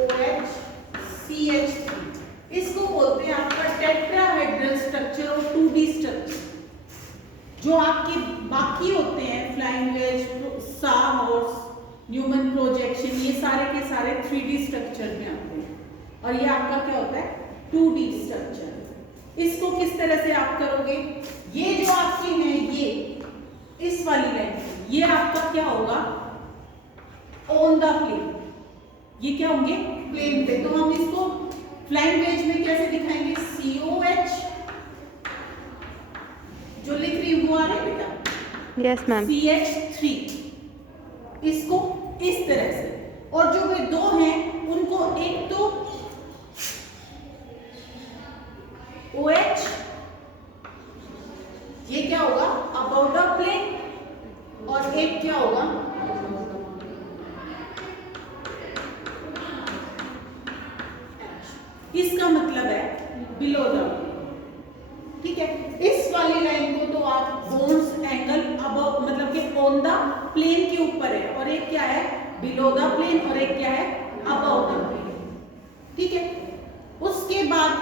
OH CH3, इसको बोलते हैं आपका टेट्राहेड्रल स्ट्रक्चर और 2D स्ट्रक्चर। जो आपके बाकी होते हैं फ्लाइंग वेज, सा हॉर्स, न्यूमन प्रोजेक्शन, ये सारे के सारे 3D स्ट्रक्चर में आते हैं, और ये आपका क्या होता है 2D स्ट्रक्चर। इसको किस तरह से आप करोगे, ये जो आपके हैं ये इस वाली लाइन, ये आपका क्या होगा ऑन द प्लेन, ये क्या होंगे प्लेन पे। तो हम इसको फ्लाइंग वेज में कैसे दिखाएंगे, COH, जो लिख रही हूँ वो आ रहा है बेटा, यस मैम, CH3, इसको इस तरह से। और जो वे दो हैं उनको एक तो OH, ये क्या होगा अबाउट द प्लेन, और एक क्या होगा इसका मतलब है बिलो द प्लेन। ठीक है, इस वाली लाइन को तो आप बोन्स एंगल अबव मतलब कि ऑन द प्लेन के ऊपर है, और एक क्या है बिलो द प्लेन, और एक क्या है अबव द प्लेन। ठीक है, उसके बाद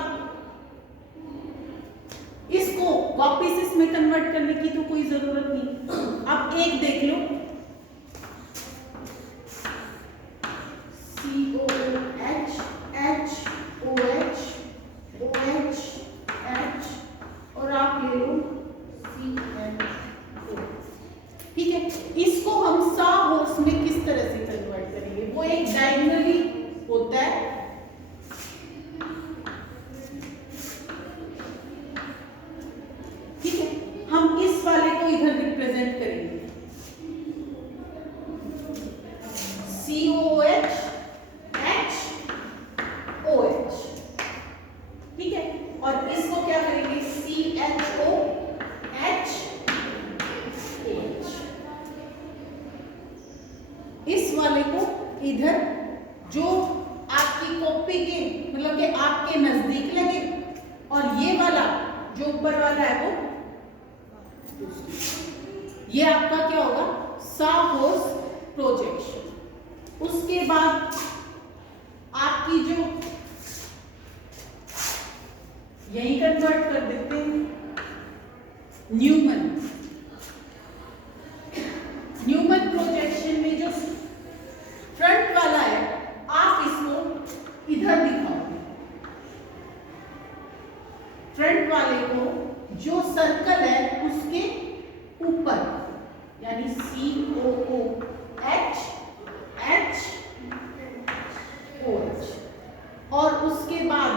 इसको वापस इसमें कन्वर्ट करने की तो कोई जरूरत नहीं। अब एक देख लो, COH H OH OH H, और आप ले लो CH4। ठीक है, इसको हम सा हॉर्स में किस तरह से कन्वर्ट करेंगे, वो एक डायगोनली होता है, ठीक है, हम इस वाले को इधर रिप्रेजेंट करेंगे, COH H OH। ठीक है, और इसको क्या करेंगे CHO H OH। इस वाले को इधर जो आपकी कॉपी के मतलब कि आपके नजदीक लगे, और ये वाला जो ऊपर वाला है वो ये आपका क्या होगा सा हॉर्स प्रोजेक्शन। उसके बाद आपकी जो यही कन्वर्ट कर देते हैं न्यूमन प्रोजेक्शन में जो फ्रंट वाला है आप इसको इधर दिखाओगे, फ्रंट वाले को जो सर्कल है उसके ऊपर, यानी COOH H OH, और उसके बाद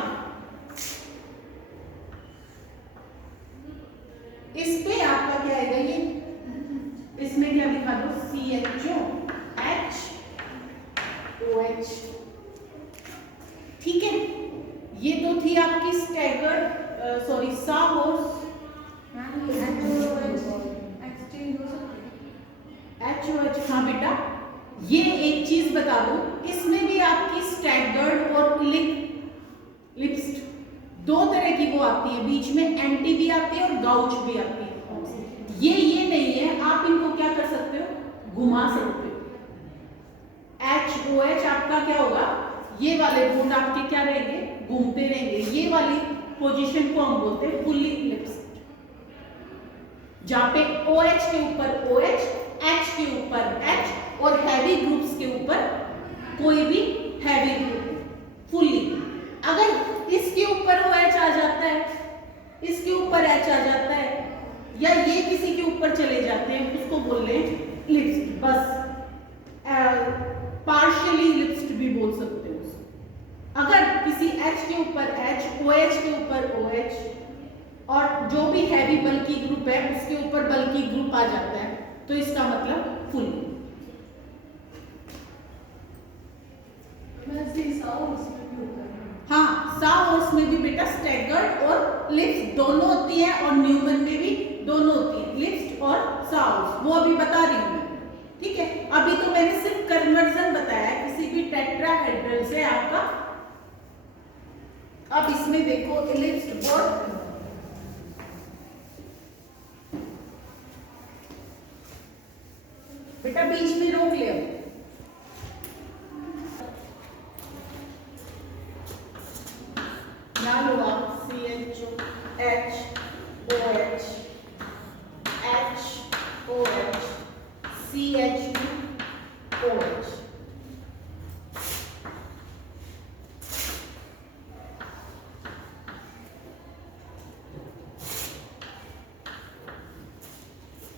इस पे आपका क्या आएगा, ये इसमें क्या लिखा दो CHO H OH। ठीक है, ये तो थी आपकी स्टैगर्ड सा हॉर्स। HOH, हाँ बेटा, ये एक चीज बता दो, इसमें भी आपकी स्टैगर्ड और लिप्स्ड दो तरह की वो आती है, बीच में एंटी भी आती है और गाउच भी आती है। ये नहीं है, आप इनको क्या कर सकते हो घुमा सकते हो। HOH आपका क्या होगा, ये वाले बोन आपके क्या रहेंगे घूमते रहेंगे, ये वाली पोजीशन को हम बोलते हैं फुल्ली लिप्स्ड, जहां पे OH के ऊपर OH, H के ऊपर H, और हैवी ग्रुप्स के ऊपर कोई भी हैवी ग्रुप फुल्ली। अगर इसके ऊपर OH आ जाता है, इसके ऊपर H आ जाता है, या ये किसी के ऊपर चले जाते हैं, उसको बोल रहे हैं लिप्स्ड, बस पार्शियली लिप्स्ड भी बोल सकते हो उसको। अगर किसी H के ऊपर H, OH के ऊपर OH, और जो भी हैवी बल्की ग्रुप है उसके ऊपर बल्की ग्रुप आ जाता है, तो इसका मतलब फुल। हाँ, सा हॉर्स में भी बेटा स्टैगर्ड और लिप्स दोनों होती है, और न्यूमन में भी दोनों होती है, लिप्स और सा हॉर्स, वो अभी बता रही हूँ। ठीक है, अभी तो मैंने सिर्फ कन्वर्जन बताया किसी भी टेट्राहेड्रल से आपका। अब इसमें देखो इलिप्स्ड और बेटा बीच में रोक ले। बना लो आप CHO HOH HOH CH2OH।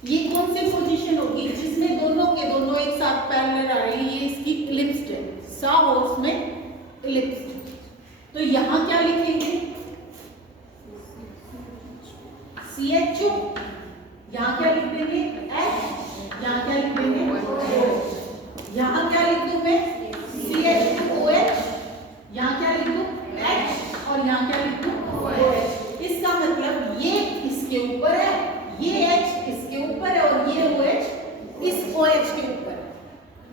ये कौन सी पोजीशन होगी जिसमें दोनों के दोनों एक साथ पैरेलल आ रही है? ये इसकी इलिप्स्ड है, सा और उसमें इलिप्स्ड। तो यहां क्या लिखेंगे? CHO, यहां क्या लिख देंगे? H, यहां क्या लिख देंगे? OH। यहां क्या लिख दूं मैं? CH2OH, यहां क्या लिख दूं? H, और यहां क्या लिख दूं? OH। इसका मतलब ये इसके ऊपर है, ये H इसके ऊपर है और ये OH इस OH के ऊपर है।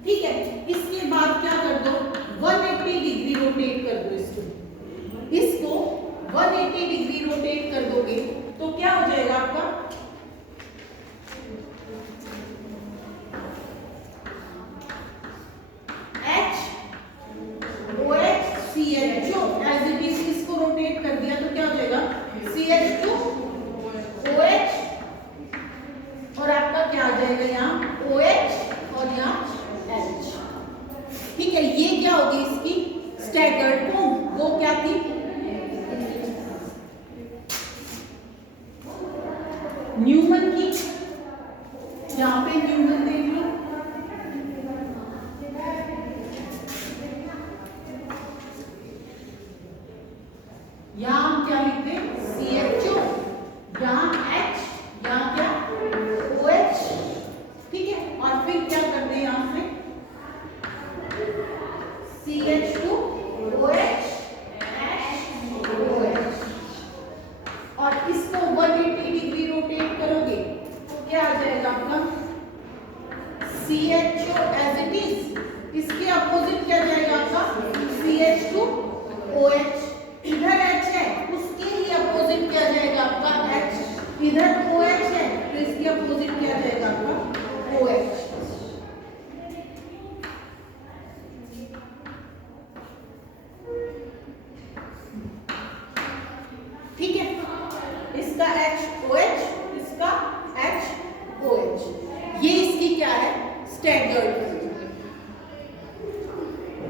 ठीक है, इसके बाद क्या कर दो? 180 डिग्री रोटेट कर दो इसको 180 डिग्री रोटेट कर दोगे तो क्या हो जाएगा आपका? HOH CHO as it is, इसको रोटेट कर दिया तो क्या हो जाएगा? CH2OH, और आपका क्या आ जाएगा यहाँ? OH और यहाँ H। ठीक है, ये क्या होगी इसकी स्टैगर्ड फॉर्म? वो क्या थी? न्यूमन की। यहाँ पे न्यूमन देख लो, यहाँ हम क्या लिखते हैं? CHO, यहाँ H, यहाँ क्या? OH। ठीक है, और फिर क्या करते हैं यहाँ से? CH2OH HOH, और इसको 180 डिग्री रोटेट करोगे तो क्या आ जाएगा आपका? CHO एज इट इज, इसके अपोजिट क्या जाएगा आपका? CH2OH। इधर H है, उसके ही अपोजिट क्या जाएगा आपका? H। इधर OH है तो इसके अपोजिट क्या जाएगा आपका? OH। ठीक है, इसका HOH, इसका HOH, ये इसकी क्या है? स्टैगर्ड।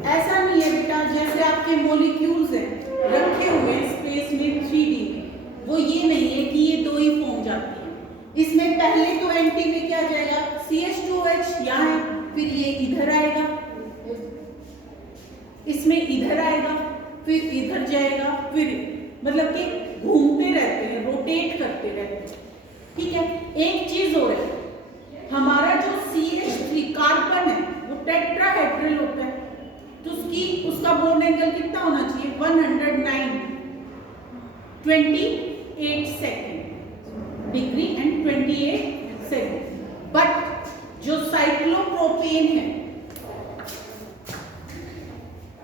ऐसा नहीं है बेटा जैसे आपके मॉलिक्यूल्स हैं रखे हुए स्पेस में 3D में, वो ये नहीं है कि ये दो ही फॉर्म जाती है। इसमें पहले तो एंटी में क्या जाएगा? CH2OH यहाँ है, फिर ये इधर आएगा, इसमें इधर आएगा, फिर इधर जाएगा, फिर मतलब कि घूमते रहते हैं, रोटेट करते रहते हैं। ठीक है, एक चीज और है, हमारा जो CH3 कार्बन है वो टेट्राहेड्रल होता है, तो उसका बॉन्ड एंगल कितना होना चाहिए? 109.28 second degree and 28 second. But जो साइक्लोप्रोपेन है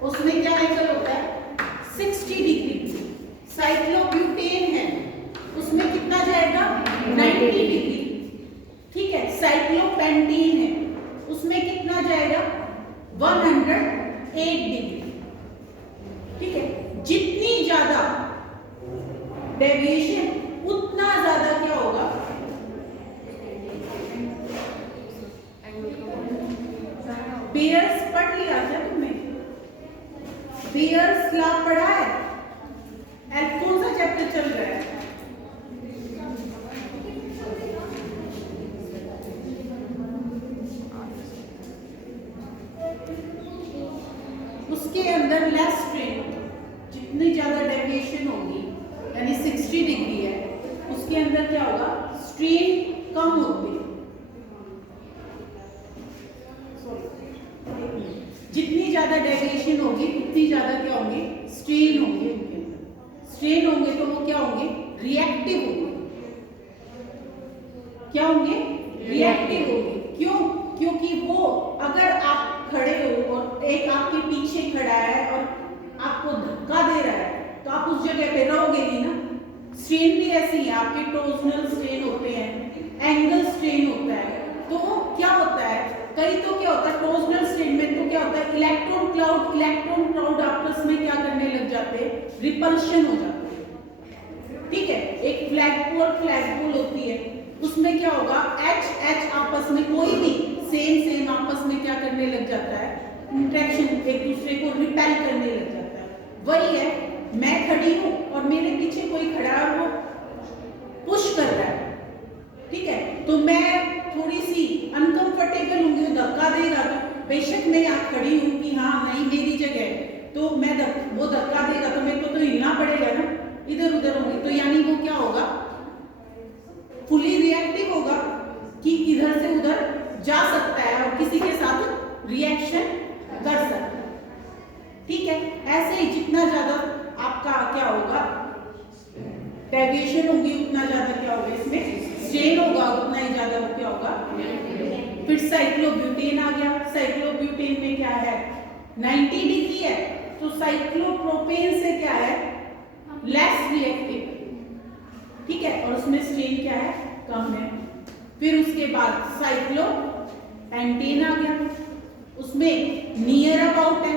उसमें क्या एंगल होता है? 60 डिग्री। साइक्लोब्यूटेन है उसमें कितना जाएगा? 90 डिग्री। ठीक है, साइक्लोपेंटीन है उसमें कितना जाएगा? 108 डिग्री। ठीक है, जितनी ज्यादा डेविएशन उतना ज्यादा क्या होगा? बेयर्स पढ़ लिया क्या तुमने? बेयर्स लॉ पढ़ा है? कौन सा चैप्टर चल रहा है? उसके अंदर लेस स्ट्रेन, जितनी ज्यादा डेविएशन होगी यानी 60 डिग्री है, उसके अंदर क्या होगा? स्ट्रेन कम होती है। जितनी ज्यादा डेविएशन होगी उतनी ज्यादा क्या होंगे? स्ट्रेन होंगे उनके अंदर। स्ट्रेन होंगे तो वो क्या होंगे? रिएक्टिव होंगे। क्या होंगे? रिएक्टिव होंगे। क्यों? क्योंकि वो अगर आप खड़े हो और एक आपके पीछे खड़ा है और आपको धक्का दे रहा है तो आप उस जगह पे रहोगे नहीं ना। स्ट्रेन भी ऐसी है, आपके टोर्सनल स्ट्रेन होते हैं, एंगल स्ट्रेन होता है। तो क्या होता है, कई तो क्या होता है टोर्सनल स्ट्रेन में तो क्या होता है इलेक्ट्रॉन क्लाउड आपस में क्या करने लग जाते हैं? रिपल्शन हो जाता है। ठीक है, एक फ्लैगपोल होती है, उसमें क्या होगा, एच आपस में कोई भी सेम आपस में क्या करने लग जाता है, इंट्रैक्शन, एक दूसरे को रिपेल करने लग जाता है। वही है, मैं खड़ी हूं और मेरे पीछे कोई खड़ा है और वो पुश कर रहा है, ठीक है, तो मैं थोड़ी सी अनकंफर्टेबल होंगी, वो धक्का देगा, तो बेशक मैं यहाँ खड़ी हूँ कि हाँ नहीं मेरी जगह है, तो मैं वो धक्का देगा तो मेरे को तो हिलना पड़ेगा ना, इधर उधर होगी, तो यानी वो क्या होगा, फुली रिएक्टिव होगा कि इधर से उधर जा सकता है और किसी के साथ रिएक्शन कर सकता है। ठीक है, ऐसे ही जितना ज्यादा आपका क्या होगा, डेविएशन होगी, उतना ज्यादा क्या होगा, इसमें स्ट्रेन होगा, उतना ही ज्यादा वो क्या होगा। फिर साइक्लोब्यूटेन आ गया, साइक्लोब्यूटेन में क्या है, 90 डिग्री है, तो साइक्लोप्रोपेन से क्या है, लेस रिएक्टिव, ठीक है, और उसमें स्ट्रेन क्या है, कम है। फिर उसके बाद साइक्लोपेंटेन आ गया, उसमें नियर अबाउट है,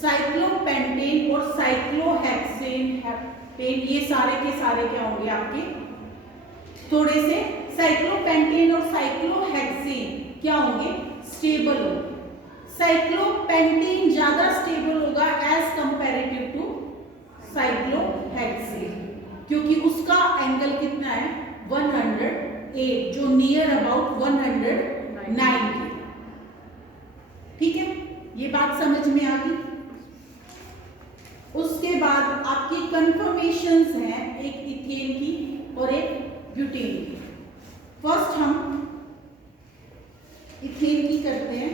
साइक्लोपेंटेन और साइक्लोहेक्सेन पेन, ये सारे के सारे क्या होंगे आपके थोड़े से, साइक्लोपेंटेन और साइक्लोहेक्सेन क्या होंगे, स्टेबल होंगे। साइक्लोपेंटेन ज्यादा स्टेबल होगा एज कंपैरेटिव टू साइक्लोहेक्सेन, क्योंकि उसका एंगल कितना है, 108, जो नियर अबाउट 109 के। ठीक है, ये बात समझ में आ गई। उसके बाद आपकी कंफर्मेशंस हैं, एक इथेन की और एक ब्यूटेन की। फर्स्ट हम इथेन की करते हैं।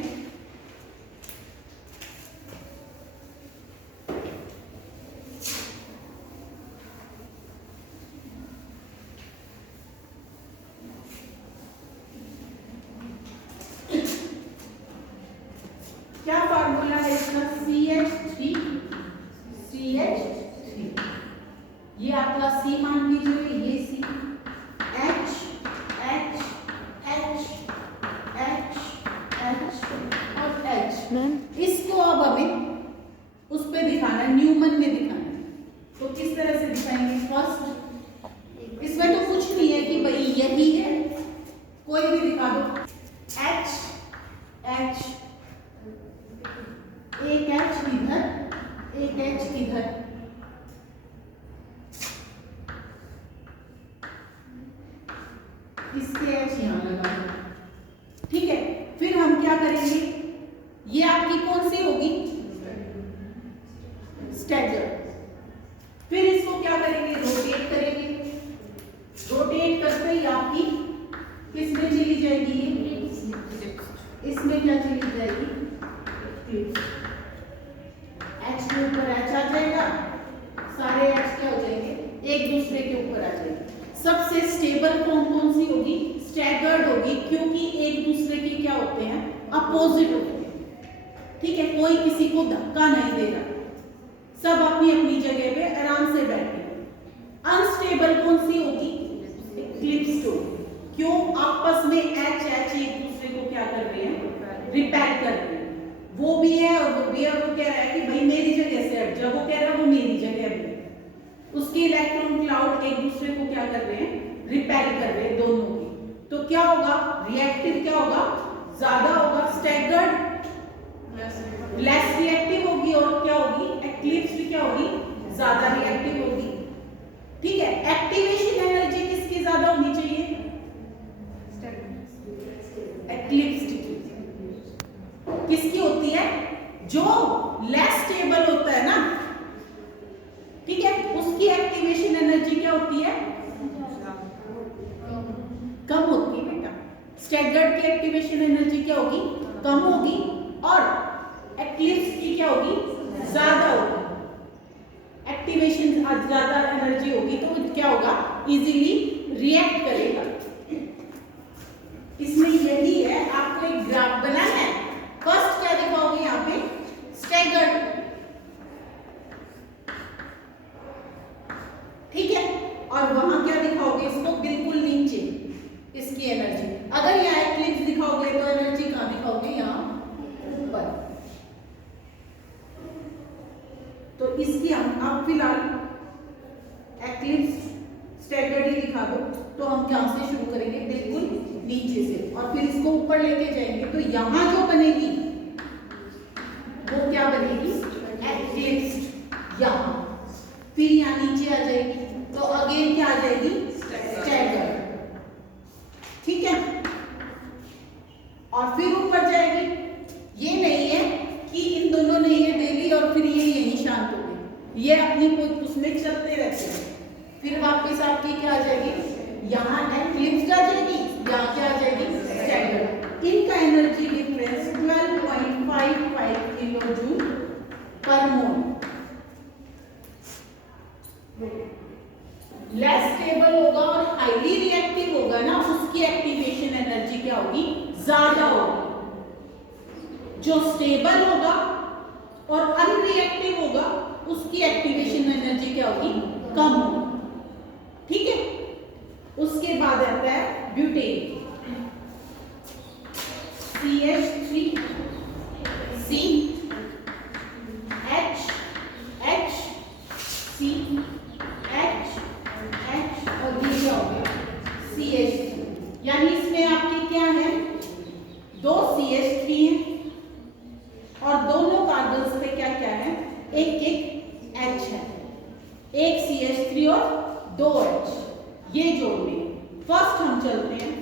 क्या फार्मूला है इसका, CH3, ये आपका C मान लीजिए, ये C, H H H H H और H। इसको अब हमें उस पे दिखाना है, न्यूमन में दिखाना है, तो किस तरह से दिखाएंगे। फर्स्ट इसमें तो कुछ नहीं है कि भाई यही है, कोई भी दिखा दो, H H, एक H इधर, एक H इधर, इससे H यहां लगा, ठीक है। फिर हम क्या करेंगे, ये आपकी कौन सी होगी, स्टैगर। फिर इसको क्या करेंगे, रोटेट करेंगे, रोटेट करते ही आपकी किस में चली जाएगी, ये इसमें क्या चली जाएगी, H के ऊपर H आ जाएगा, सारे H क्या हो जाएंगे, एक दूसरे के ऊपर आ जाएंगे। सबसे स्टेबल कौन सी होगी, स्टैगर्ड होगी, क्योंकि एक दूसरे के क्या होते हैं, अपोजिट होते हैं। ठीक है, कोई किसी को धक्का नहीं दे रहा, सब अपनी अपनी जगह पे आराम से बैठे। अनस्टेबल कौन सी होगी, एक्लिप्स्ड होगी, क्यों, आपस में H एक दूसरे को क्या कर रहे हैं, रिपेल कर रहे हैं। वो भी है और वो भी है, वो कह रहा है कि भाई मेरी जगह से हट जा, वो कह रहा है वो मेरी जगह पे। उसके इलेक्ट्रॉन क्लाउड एक दूसरे को क्या कर रहे हैं, रिपेल कर रहे हैं दोनों की, तो क्या होगा, रिएक्टिव क्या होगा, ज्यादा होगा, स्टैगर्ड लेस रिएक्टिव होगी, और क्या होगी, एक्लिप्स्ड क्या होगी, ज्यादा रिएक्टिव होगी। ठीक है, एक्टिवेशन एनर्जी किसकी ज्यादा होनी चाहिए, एक्लिप्स्ड की। किसकी होती है, जो लेस स्टेबल होता है ना, ठीक है, उसकी एक्टिवेशन एनर्जी क्या होती है, कम होती है बेटा। स्टैगर्ड की एक्टिवेशन एनर्जी क्या होगी, कम होगी, और एक्लिप्स की क्या होगी, ज्यादा होगी। एक्टिवेशन ज्यादा एनर्जी होगी तो क्या होगा, इजीली रिएक्ट करेगा। इसमें यही है, आपको एक ग्राफ बनाना है। फर्स्ट क्या दिखाओगे यहाँ पे, स्टैगर्ड, ठीक है, और वहां क्या दिखाओगे, इसको बिल्कुल नीचे इसकी एनर्जी। अगर यहाँ एक्लिप्स दिखाओगे तो एनर्जी कहाँ दिखाओगे, यहाँ ऊपर। तो इसकी हम अब फिलहाल एक्लिप्स स्टैगर्ड ही लिखा दो। तो हम कहाँ से शुरू करेंगे, बिल्कुल नीचे से, और फिर इसको ऊपर लेके जाएंगे। तो यहाँ जो बनेगी वो क्या बनेगी, एक्लिप्स्ड यहाँ, फिर यहाँ नीचे आ जाएगी। तो अगेन क्या आ जाएगी, स्टैगर्ड। ठीक है, और फिर ऊपर जाएगी। ये नहीं है कि इन दोनों ने ये दे ली और फिर ये यहीं शांत हो गई, ये अपनी उसमें चलते रहते हैं। फिर वापस आपकी क्या आ जाएगी, यहाँ एक्लिप्स्ड आ जाएगी, यहाँ क्या आ जाएगी, स्टैगर्ड। इनका एनर्जी डिफरेंस 12.55 किलो जूल पर मोल। लेस स्टेबल होगा और हाईली रिएक्टिव होगा ना, उसकी एक्टिवेशन एनर्जी क्या होगी, ज्यादा होगी। जो स्टेबल होगा और अनरिएक्टिव होगा उसकी एक्टिवेशन एनर्जी क्या होगी, कम होगी। ठीक है, उसके बाद आता है butane, CH3 C H H C H H और ये क्या हो गया, CH3। यानी इसमें आपके क्या है, दो CH3 है और दोनों कार्बन्स पे क्या क्या है, एक एक H है, एक CH3 और दो H, ये जोड़ने। फर्स्ट हम चलते हैं,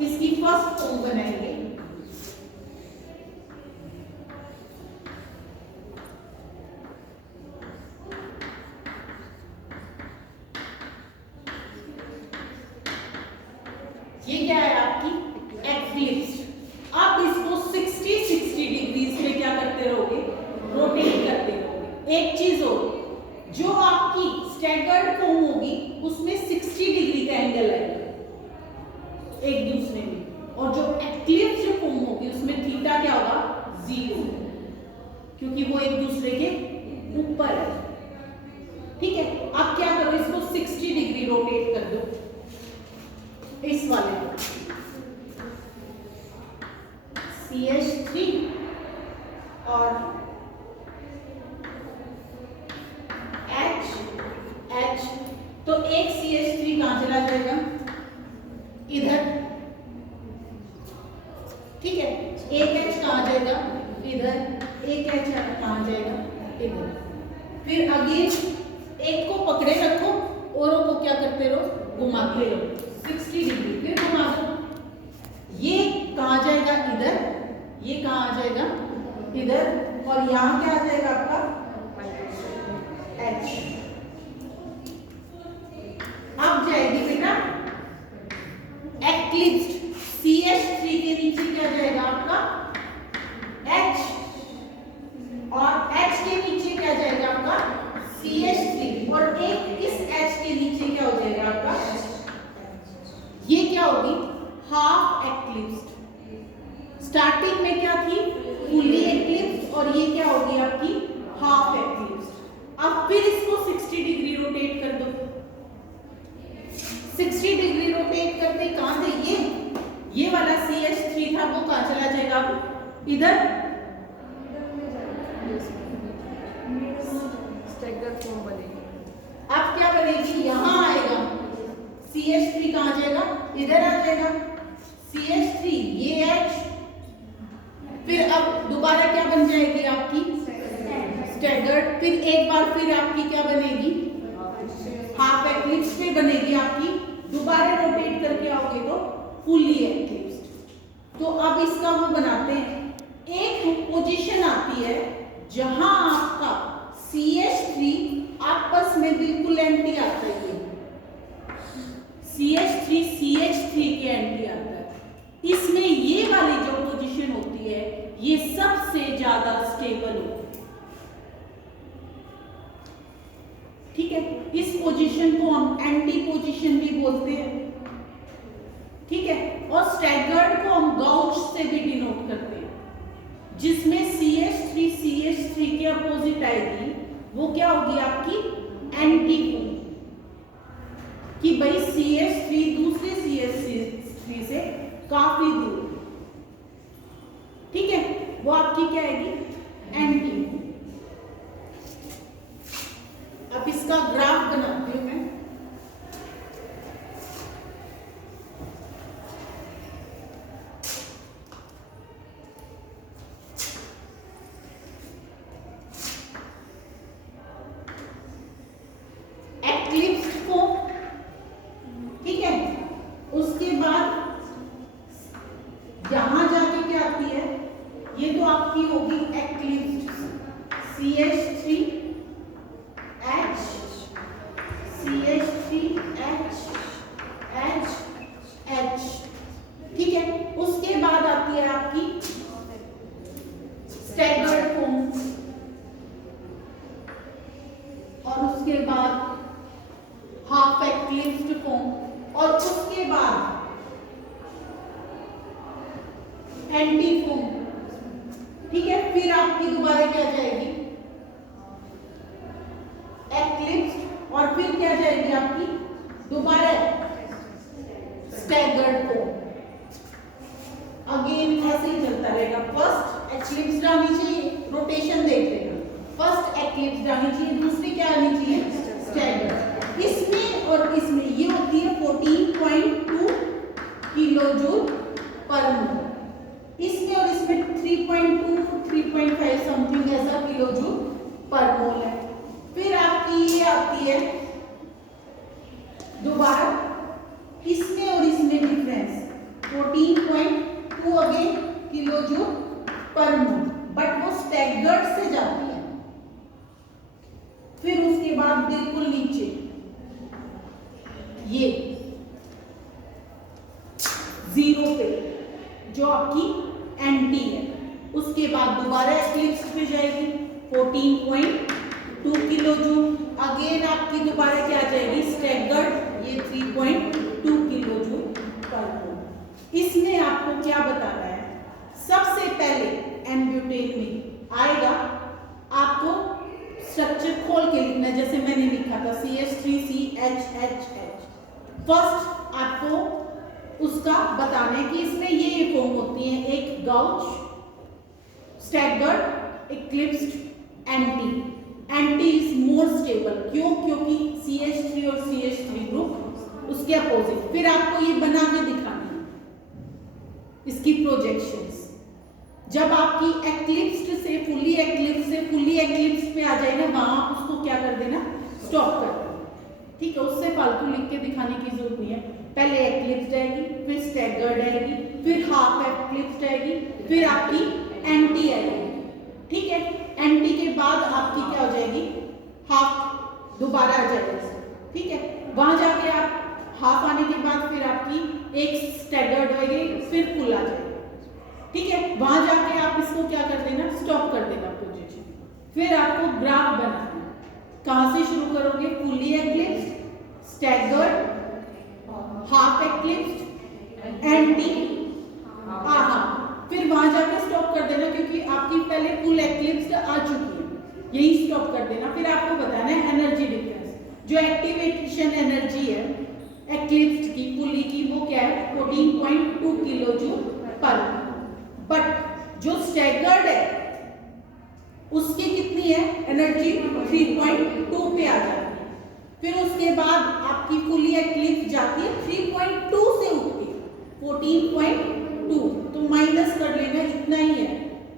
इसकी फर्स्ट फॉर्म बनाएंगे। ये क्या है आपकी, एक्लिप्स्ड। आप इसको 60 डिग्रीज पे क्या करते रहोगे, रोटेट करते रहोगे। एक चीज हो, जो आपकी स्टैगर्ड फॉर्म होगी उसमें 60 डिग्री का एंगल आएगा एक दूसरे में, और जो एक्लिप्स्ड फॉर्म होगी उसमें थीटा क्या होगा, 0, क्योंकि वो एक दूसरे के ऊपर है। ठीक है, अब क्या करो, इसको 60 डिग्री रोटेट कर दो, इस वाले को CH3 और H। तो एक CH3 कहां चला जाएगा, इधर। ठीक है, एक H कहां जाएगा, इधर। एक H कहां जाएगा, इधर। फिर अगेन एक को पकड़े रखो, औरों को क्या करते रहो, घुमाते रहो 60 डिग्री, फिर घुमा दो। ये कहां जाएगा, इधर। ये कहां आ जाएगा, इधर। और यहां क्या आ जाएगा आपका, H। अब जाएगी बेटा एक्लिप्स्ड, CH3 के नीचे क्या जाएगा आपका, H, और H के नीचे क्या जाएगा आपका, CH3, और एक इस H के नीचे क्या हो जाएगा आपका, ये क्या होगी, हाफ एक्लिप्स्ड। स्टार्टिंग में क्या थी, फुली एक्लिप्स्ड, और ये क्या होगी आपकी, हाफ एक्लिप्स्ड। अब फिर इसको 60 डिग्री रोटेट कर दो। 60 डिग्री रोटेट करते कहां से, ये वाला CH3 था वो कहां चला जाएगा, अब इधर। स्टैगर्ड फॉर्म बनेगी। अब क्या बनेगी, यहां आएगा CH3 कहां जाएगा, इधर आ जाएगा CH3, ये H। फिर अब दोबारा क्या बन जाएगी आपकी, स्टैगर्ड। फिर एक बार फिर आपकी क्या बनेगी, हाफ एक्लिप्स पे बनेगी आपकी। दोबारा रोटेट करके आओगे तो फुली एक्लिप्स्ड। तो अब इसका वो बनाते हैं, एक पोजीशन आती है जहां आपका CH3 आपस में बिल्कुल एंटी आता है, CH3 CH3 के एंटी आता है। इसमें ये वाली जो पोजीशन होती है ये सबसे ज्यादा स्टेबल होती है। ठीक है, इस पोजीशन को हम एंटी पोजीशन भी बोलते हैं। ठीक है, और स्टैगर्ड को हम गाउच से भी डिनोट करते हैं, जिसमें CH3 के अपोजिट आएगी, वो क्या होगी आपकी एंटी पोल, कि भाई CH3 दूसरे CH3 से काफी दूर। ठीक है, वो आपकी क्या आएगी, एंटी पोल। अब इसका ग्राफ बनाती हूं मैं। CH3H CH3H H, ठीक है। उसके बाद आती है आपकी स्टैगर्ड फॉर्म, और उसके बाद हाफ एक्लिप्स्ड फॉर्म, और उसके बाद एंटी फॉर्म, ठीक है। फिर आपकी दोबारा क्या जाएगी एक्लिप्स्ड, और फिर क्या जाएगी आपकी दोबारा स्टैगर्ड फॉर्म। अगेन ऐसे ही चलता रहेगा। फर्स्ट एक्लिप्स्ड आनी चाहिए, रोटेशन देख लेना, फर्स्ट एक्लिप्स्ड आनी चाहिए, दूसरी क्या आनी चाहिए स्टैगर्ड। इसमें और इसमें ये होती है 14.2 किलोजूल पर मोल, इसमें और इसमें 3.2 3.5 समथिंग ऐसा किलोजूल पर मोल है। फिर आपकी ये आती है दोबारा, इसमें और इसमें डिफरेंस 14.2 अगेन किलोजूल पर मोल, बट वो स्टैगर्ड से जाती है। फिर उसके बाद बिल्कुल नीचे ये 0 पे जो आपकी एंटी है, उसके बाद दोबारा एक्लिप्स पे जाएगी 14.2 किलोजूल, अगेन आपकी दोबारा क्या आ जाएगी स्टैगर्ड, ये 3.2 किलोजूल पर मोल। इसमें आपको क्या बताना है, सबसे पहले एम्ब्यूटेन में आएगा, आपको स्ट्रक्चर खोल के लिखना है, जैसे मैंने लिखा था CH3CHHH। फर्स्ट आपको उसका बताना है कि इसमें ये फॉर्म होती है, एक gauche, staggered, eclipsed, anti. Anti is more stable, क्यों? क्योंकि CH3 और CH3 ग्रुप उसके अपोजिट। फिर आपको ये बना के दिखाना है इसकी प्रोजेक्शंस। जब आपकी एक्लिप्स्ड से फुली एक्लिप्स पे आ जाए ना, वहां आप उसको क्या कर देना, स्टॉप कर देना, ठीक है। उससे फालतू लिख के दिखाने की जरूरत नहीं है। पहले एक्लिप्स्ड आएगी, फिर स्टैगर्ड आएगी, फिर हाफ एक्लिप्स्ड आएगी, फिर आपकी एंटी आएगी, ठीक है। एंटी के बाद आपकी क्या हो जाएगी हाफ, दोबारा आ जाएगी, ठीक है। वहां जाके आप हाफ आने के बाद फिर आपकी एक स्टैगर्ड आएगी, फिर फुल आ जाएगी, ठीक है। वहां जाके आप इसको क्या कर देना, स्टॉप कर देना पोजीशन। फिर आपको ग्राफ बनाना है, कहां से शुरू करोगे, fully eclipsed, staggered, half eclipsed, anti, half, फिर वहां जाके स्टॉप कर देना, क्योंकि आपकी पहले फुल एक्लिप्स्ड आ चुकी है, यही स्टॉप कर देना। फिर आपको बताना है एनर्जी डिफरेंस, जो एक्टिवेशन एनर्जी है एक्लिप्स्ड की, फुली की, वो क्या है 14.2 किलोजूल पर, बट जो स्टैगर्ड है उसकी कितनी है एनर्जी, 3.2 पे आ जाती है। फिर उसके बाद आपकी फुली एक्लिप्स जाती है 3.2 से उठती है 14.2, तो माइनस कर लेना, इतना ही है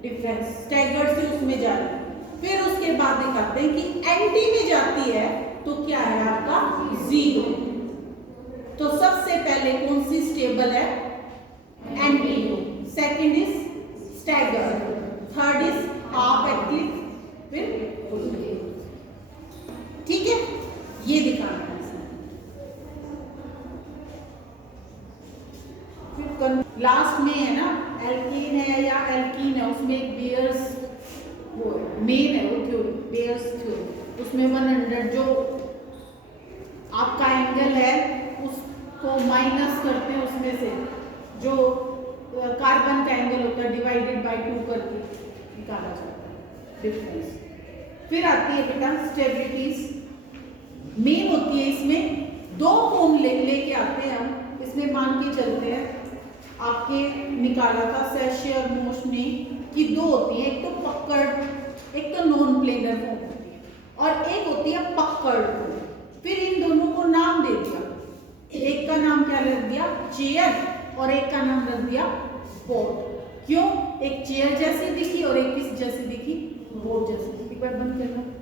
डिफरेंस, स्टैगर्ड से उसमें जा रही है। फिर उसके बाद दिखाते हैं कि एंटी में जाती है तो क्या है आपका 0। तो सबसे पहले कौन सी स्टेबल है, anti, second is staggered, third is half eclipse, फिर फुल, ठीक है। ये दिखाना है। फिर लास्ट में है ना एल्कीन है या एल्कीन है, उसमें एक बेयर्स वो मेन है, वो थ्योरी बेयर्स थ्योरी, उसमें 100 जो आपका एंगल है उसको माइनस करते हैं, उसमें से जो कार्बन का एंगल होता है डिवाइडेड बाय 2 करके निकाला जाता है डिफरेंस। फिर आती है बेटा स्टेबिलिटीज, मेन होती है, इसमें 2 फॉर्म लेके आते हैं हम, इसमें मान के चलते हैं आपके निकाला था सेशे और मोश में कि 2 होती है, एक तो पकड़, एक तो नॉन प्लेनर फॉर्म होती है, और एक होती है पकड़ फॉर्म। फिर इन दोनों को नाम दे दिया, एक का नाम क्या रख दिया चेयर, और एक का नाम रख दिया बोर्ड। क्यों? एक चेयर जैसी दिखी और एक किस जैसी दिखी, बोर्ड जैसी। एक बार बंद करना।